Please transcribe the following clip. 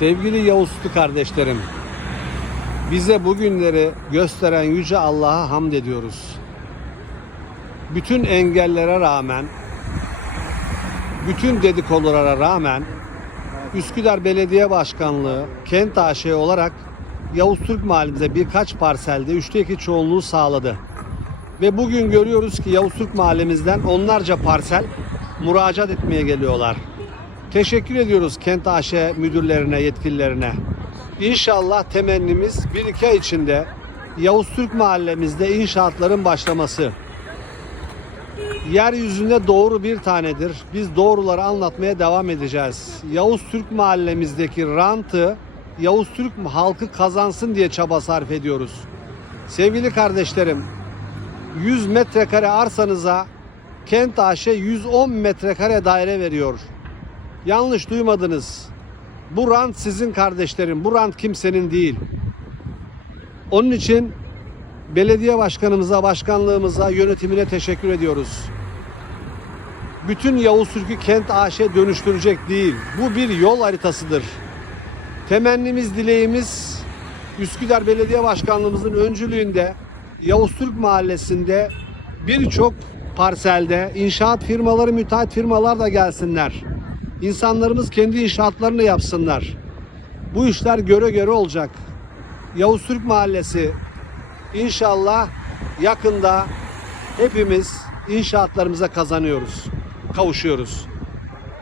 Sevgili Yavuzlu kardeşlerim, bize bu günleri gösteren Yüce Allah'a hamd ediyoruz. Bütün engellere rağmen, bütün dedikodulara rağmen Üsküdar Belediye Başkanlığı Kent AŞ olarak Yavuz Türk Mahallemize birkaç parselde üçte iki çoğunluğu sağladı. Ve bugün görüyoruz ki Yavuz Türk Mahallemizden onlarca parsel müracaat etmeye geliyorlar. Teşekkür ediyoruz Kent AŞ müdürlerine, yetkililerine. İnşallah temennimiz bir iki ay içinde Yavuz Türk mahallemizde inşaatların başlaması. Yeryüzünde doğru bir tanedir. Biz doğruları anlatmaya devam edeceğiz. Yavuz Türk mahallemizdeki rantı Yavuz Türk halkı kazansın diye çaba sarf ediyoruz. Sevgili kardeşlerim, 100 metrekare arsanıza Kent AŞ 110 metrekare daire veriyor. Yanlış duymadınız. Bu rant sizin kardeşlerim. Bu rant kimsenin değil. Onun için belediye başkanımıza, başkanlığımıza, yönetimine teşekkür ediyoruz. Bütün Yavuz Türk'ü Kent AŞ dönüştürecek değil. Bu bir yol haritasıdır. Temennimiz, dileğimiz Üsküdar Belediye Başkanlığımızın öncülüğünde Yavuz Türk Mahallesi'nde birçok parselde inşaat firmaları, müteahhit firmalar da gelsinler. İnsanlarımız kendi inşaatlarını yapsınlar. Bu işler göre göre olacak. Yavuz Türk Mahallesi inşallah yakında hepimiz inşaatlarımıza kazanıyoruz, kavuşuyoruz.